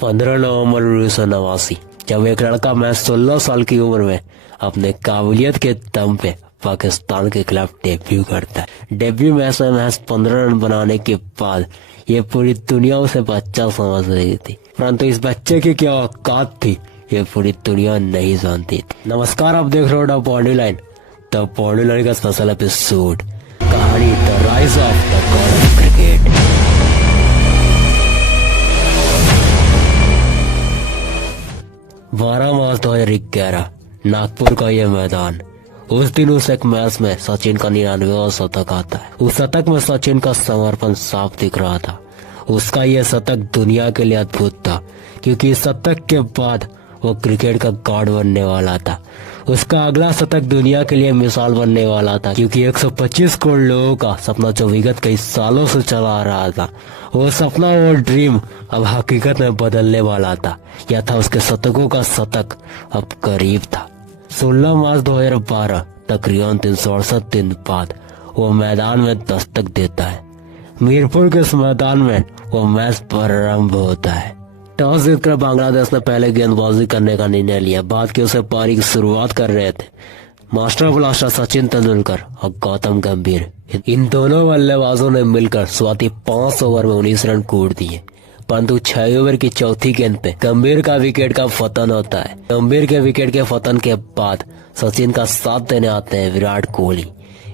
15 नवंबर 1989 जब एक लड़का महज 16 साल की उम्र में अपने काबिलियत के दम पे पाकिस्तान के खिलाफ डेब्यू करता है। डेब्यू मैच में महज 15 रन बनाने के बाद ये पूरी दुनिया उसे बच्चा समझ रही थी, परंतु इस बच्चे की क्या औकात थी ये पूरी दुनिया नहीं जानती थी। नमस्कार, आप देख रहे हो body line, the body line का स्पेशल एपिसोड, कहानी the rise of the God of cricket. 12 मार्च 2011 नागपुर का यह मैदान। उस दिन उस एक मैच में सचिन का 99वां शतक आता है। उस शतक में सचिन का समर्पण साफ दिख रहा था। उसका यह शतक दुनिया के लिए अद्भुत था, क्योंकि इस शतक के बाद वो क्रिकेट का गॉड बनने वाला था। उसका अगला शतक दुनिया के लिए मिसाल बनने वाला था, क्योंकि 125 करोड़ लोगों का सपना जो विगत कई सालों से चला आ रहा था, वो सपना, वो ड्रीम अब हकीकत में बदलने वाला था। यह था उसके शतकों का शतक अब करीब था। 16 मार्च 2012 तकरीबन 368 दिन बाद वो मैदान में दस्तक देता है। मीरपुर के इस मैदान में वो मैच प्रारंभ होता है। टॉस जीतकर बांग्लादेश ने पहले गेंदबाजी करने का निर्णय लिया। बाद के उसे पारी की शुरुआत कर रहे थे मास्टर ब्लास्टर सचिन तेंदुलकर और गौतम गंभीर। इन दोनों बल्लेबाजों ने मिलकर शुरुआती 5 ओवर में 19 रन कूट दिए, परंतु 6 ओवर की चौथी गेंद पे गंभीर का विकेट का पतन होता है। गंभीर के विकेट के पतन के बाद सचिन का साथ देने आते हैं विराट कोहली।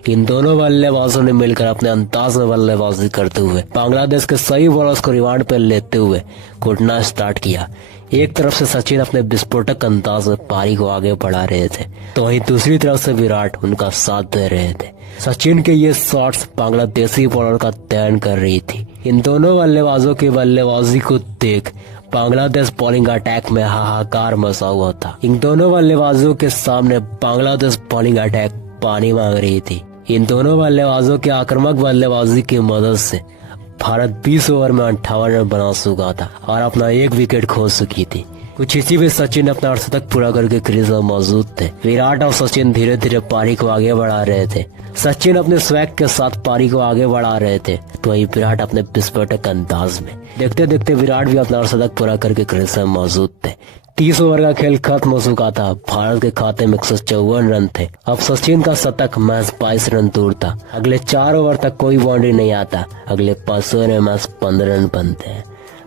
इन दोनों बल्लेबाजों ने मिलकर अपने अंदाज में बल्लेबाजी करते हुए बांग्लादेश के सही बॉलर्स को रिवांड पर लेते हुए कूटना स्टार्ट किया। एक तरफ से सचिन अपने विस्फोटक अंदाज में पारी को आगे बढ़ा रहे थे, तो वहीं दूसरी तरफ से विराट उनका साथ दे रहे थे। सचिन के ये शॉट्स बांग्लादेशी बॉलर का चयन कर रही थी। इन दोनों बल्लेबाजों की बल्लेबाजी को देख बांग्लादेश बॉलिंग अटैक में हाहाकार मचा हुआ था। इन दोनों बल्लेबाजों के सामने बांग्लादेश बॉलिंग अटैक पानी मांग रही थी। इन दोनों बल्लेबाजों के आक्रामक बल्लेबाजी की मदद से भारत 20 ओवर में 58 रन बना चुका था और अपना एक विकेट खो चुकी थी। कुछ इसी में सचिन अपना अर्धशतक पूरा करके क्रीज में मौजूद थे। विराट और सचिन धीरे धीरे पारी को आगे बढ़ा रहे थे। सचिन अपने स्वैग के साथ पारी को आगे बढ़ा रहे थे, तो वहीं विराट अपने विस्फोटक अंदाज में। देखते देखते विराट भी अपना अर्धशतक पूरा करके क्रीज में मौजूद थे। 30 ओवर का खेल खत्म हो चुका था। भारत के खाते में 154 रन थे। अब सचिन का शतक मैच 22 रन दूर था। अगले 4 ओवर तक कोई बाउंड्री नहीं आता। अगले 5 ओवर में मैच 15 रन बनते हैं।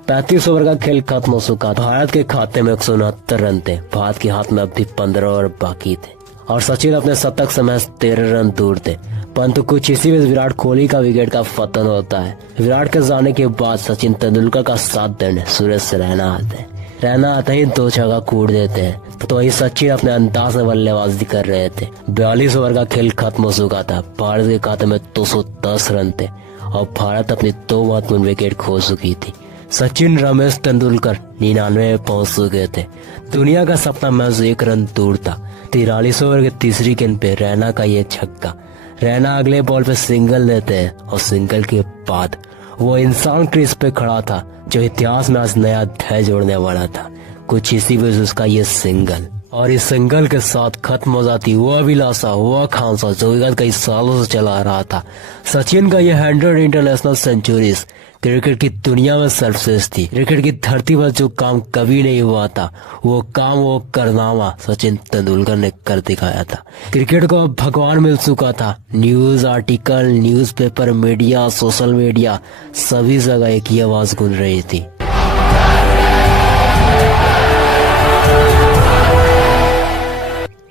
35 ओवर का खेल खत्म हो चुका। भारत के खाते में 169 रन थे। भारत के हाथ में अभी 15 ओवर बाकी थे और सचिन अपने शतक से मैच 13 रन दूर थे, परंतु कुछ इसी में विराट कोहली का विकेट का पतन होता है। विराट के जाने के बाद सचिन तेंदुलकर का साथ देने सुरेश रैना आते हैं। रैना आते ही 2 छक्का कूट देते हैं, तो वही सचिन अपने अंदाज में बल्लेबाजी कर रहे थे। 42 ओवर का खेल खत्म हो चुका था। भारत के खाते में 210 रन थे और भारत अपनी 2 महत्वपूर्ण विकेट खो चुकी थी। सचिन रमेश तेंदुलकर 99 में पहुंच चुके थे। दुनिया का सपना मैच 1 रन दूर था। 43 ओवर के तीसरी गेंद पे रैना का ये छक्का। रैना अगले बॉल पे सिंगल लेते हैं और सिंगल के बाद वो इंसान क्रीज पे खड़ा था जो इतिहास में आज नया अध्याय जोड़ने वाला था। कुछ इसी वजह उसका ये सिंगल, और इस सिंगल के साथ खत्म हो जाती वो अभिलाषा, वो आकांक्षा जो विगत कई सालों से चला आ रहा था। सचिन का ये 100 इंटरनेशनल सेंचुरीज क्रिकेट की दुनिया में सर्वश्रेष्ठ थी। क्रिकेट की धरती पर जो काम कभी नहीं हुआ था, वो काम, वो कारनामा सचिन तेंदुलकर ने कर दिखाया था। क्रिकेट को अब भगवान मिल चुका था। News article, newspaper, media, social media, सभी जगह एक ही आवाज गूंज रही थी।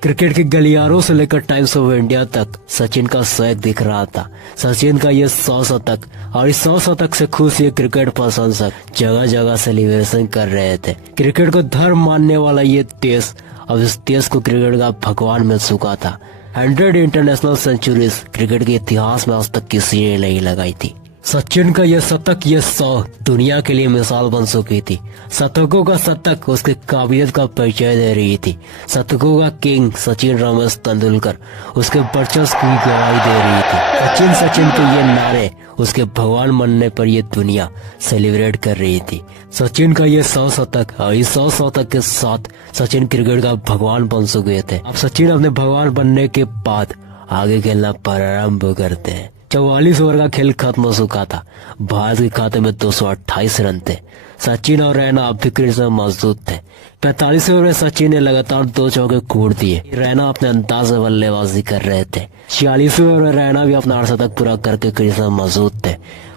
क्रिकेट के गलियारों से लेकर टाइम्स ऑफ इंडिया तक सचिन का स्वैग दिख रहा था। सचिन का ये 100 शतक, और इस 100 शतक से खुश ये क्रिकेट प्रशंसक जगह जगह सेलिब्रेशन कर रहे थे। क्रिकेट को धर्म मानने वाला ये देश, अब इस देश को क्रिकेट का भगवान मिल चुका था। 100 इंटरनेशनल सेंचुरीज क्रिकेट के इतिहास में आज तक किसी ने नहीं लगाई थी। सचिन का यह शतक, ये 100 दुनिया के लिए मिसाल बन चुकी थी। शतकों का शतक उसके काबिलियत का परिचय दे रही थी। शतकों का किंग सचिन रमेश तेंदुलकर उसके वर्चस्व की गवाही दे रही थी। सचिन के ये नारे उसके भगवान बनने पर ये दुनिया सेलिब्रेट कर रही थी। सचिन का ये 100 शतक, और इस 100 शतक के साथ सचिन क्रिकेट का भगवान बन चुके थे। अब सचिन अपने भगवान बनने के बाद आगे खेलना प्रारंभ करते हैं। 44 ओवर का खेल खत्म हो चुका था। भारत के खाते में 228 रन थे। सचिन और रैना अब भी क्रीज में मौजूद थे। 45 ओवर में सचिन ने लगातार 2 चौके कूद दिए। रैना अपने अंदाज में बल्लेबाजी कर रहे थे। 46 ओवर में रैना भी अपना अर्धशतक पूरा करके क्रीज में मौजूद थे,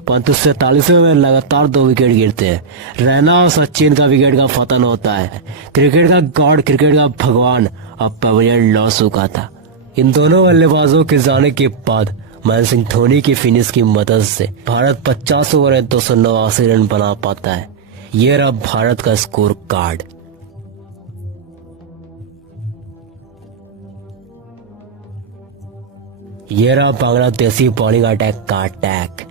परंतु 47 ओवर में लगातार 2 विकेट गिरते हैं। रैना और सचिन का विकेट का पतन होता है। क्रिकेट का गॉड, क्रिकेट का भगवान अब पवेलियन लौट चुका था। इन दोनों बल्लेबाजों के जाने के बाद महेंद्र सिंह धोनी की फिनिश की मदद से भारत 50 ओवर में 289 रन बना पाता है। ये रहा भारत का स्कोर कार्ड। ये रहा बांग्लादेशी बॉलिंग अटैक का अटैक।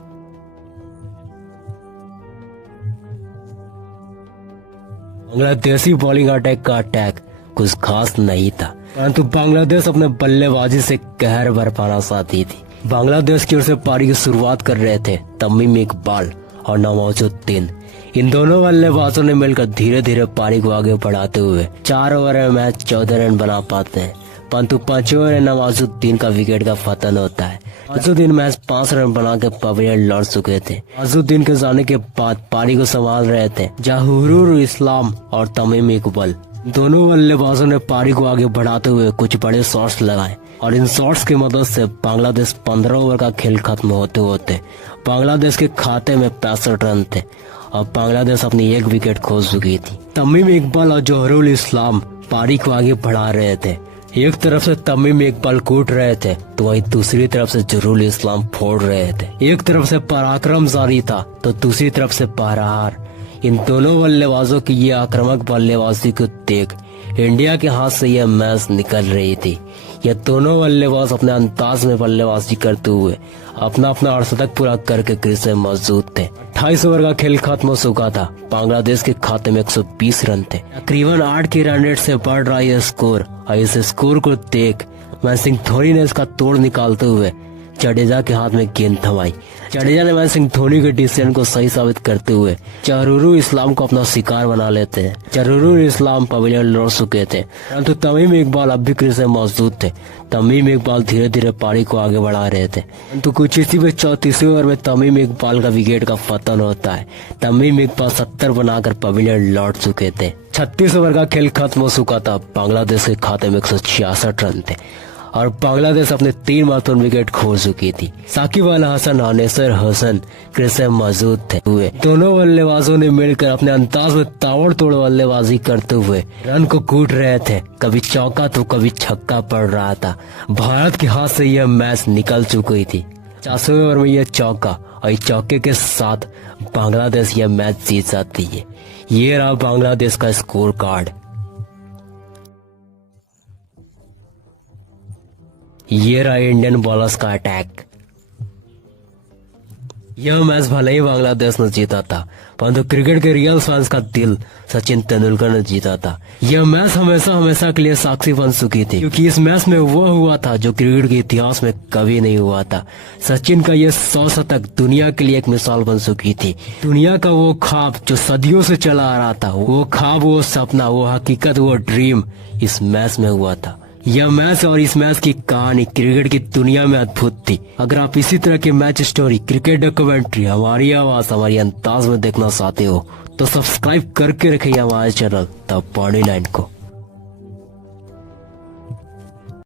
बांग्लादेशी बॉलिंग अटैक का अटैक कुछ खास नहीं था, परंतु बांग्लादेश अपने बल्लेबाजी से कहर बरपाना चाहती थी। बांग्लादेश की ओर से पारी की शुरुआत कर रहे थे तमीम इकबाल और नवाजुद्दीन। इन दोनों बल्लेबाजों ने मिलकर धीरे धीरे पारी को आगे बढ़ाते हुए 4 ओवर में मैच 14 रन बना पाते हैं, परंतु 5वें ओवर में नवाजुद्दीन का विकेट का पतन होता है। नवाजुद्दीन मैच 5 रन बना के पवेलियन लौट चुके थे। नवाजुद्दीन के जाने के बाद पारी को संभाल रहे थे जहूरुल इस्लाम और तमीम इकबाल। दोनों बल्लेबाजों ने पारी को आगे बढ़ाते हुए कुछ बड़े शॉट्स लगाए और इन शॉट्स की मदद से बांग्लादेश 15 ओवर का खेल खत्म होते होते बांग्लादेश के खाते में 65 रन थे और बांग्लादेश अपनी 1 विकेट खो चुकी थी। तमीम इकबाल और जहूरुल इस्लाम पारी को आगे बढ़ा रहे थे। एक तरफ से तमीम इकबाल कूद रहे थे तो वहीं दूसरी तरफ से जहूरुल इस्लाम फोड़ रहे थे। एक तरफ से पराक्रम जारी था तो दूसरी तरफ से पहरार। इन दोनों बल्लेबाजों की ये आक्रामक बल्लेबाजी को देख इंडिया के हाथ से यह मैच निकल रही थी। ये दोनों बल्लेबाज अपने अंदाज में बल्लेबाजी करते हुए अपना अपना अर्धशतक पूरा करके क्रीज में मौजूद थे। 28 ओवर का खेल खत्म हो चुका था। बांग्लादेश के खाते में 120 रन थे। तकरीबन 8 की रन रेट से बढ़ रहा यह स्कोर और इस स्कोर को देख महेंद्र सिंह धोनी ने इसका तोड़ निकालते हुए जडेजा के हाथ में गेंद थमाई। जडेजा ने महेंद्र सिंह धोनी के डिसीजन को सही साबित करते हुए जहूरुल इस्लाम को अपना शिकार बना लेते हैं। जहूरुल इस्लाम पवेलियन लौट चुके थे, परंतु तमीम इकबाल अब भी क्रीज में मौजूद थे। तमीम इकबाल धीरे धीरे पारी को आगे बढ़ा रहे थे, परंतु कुछ इसी में 34वें ओवर में तमीम इकबाल का विकेट का पतन होता है। तमीम इकबाल 70 बनाकर पवेलियन लौट चुके थे। 36 ओवर का खेल खत्म हो चुका था। बांग्लादेश के खाते में 166 रन थे और बांग्लादेश अपने 3 महत्वपूर्ण विकेट खो चुकी थी। साकिब अल हसन और नेसर हसन क्रीज में मौजूद थे। दोनों बल्लेबाजों ने मिलकर अपने अंदाज में ताबड़तोड़ बल्लेबाजी करते हुए रन को कूट रहे थे। कभी चौका तो कभी छक्का पड़ रहा था। भारत के हाथ से यह मैच निकल चुकी थी। 50वें ओवर में यह चौका और इस चौके के साथ बांग्लादेश यह मैच जीत जाती है। ये रहा बांग्लादेश का स्कोर कार्ड। ये रहा इंडियन बॉलर्स का अटैक। यह मैच भले ही बांग्लादेश ने जीता था, परंतु क्रिकेट के रियल फैंस का दिल सचिन तेंदुलकर ने जीता था। यह मैच हमेशा हमेशा के लिए साक्षी बन चुकी थी, क्योंकि इस मैच में वह हुआ था जो क्रिकेट के इतिहास में कभी नहीं हुआ था। सचिन का यह 100 शतक दुनिया के लिए एक मिसाल बन चुकी थी। दुनिया का वो ख्वाब जो सदियों से चला आ रहा था, वो ख्वाब, वो सपना, वो हकीकत, वो ड्रीम इस मैच में हुआ था। यह मैच और इस मैच की कहानी क्रिकेट की दुनिया में अद्भुत थी। अगर आप इसी तरह की मैच स्टोरी, क्रिकेट डॉक्यूमेंट्री हमारी आवाज, हमारी अंदाज में देखना चाहते हो तो सब्सक्राइब करके रखिए हमारे चैनल द बॉडी लाइन को।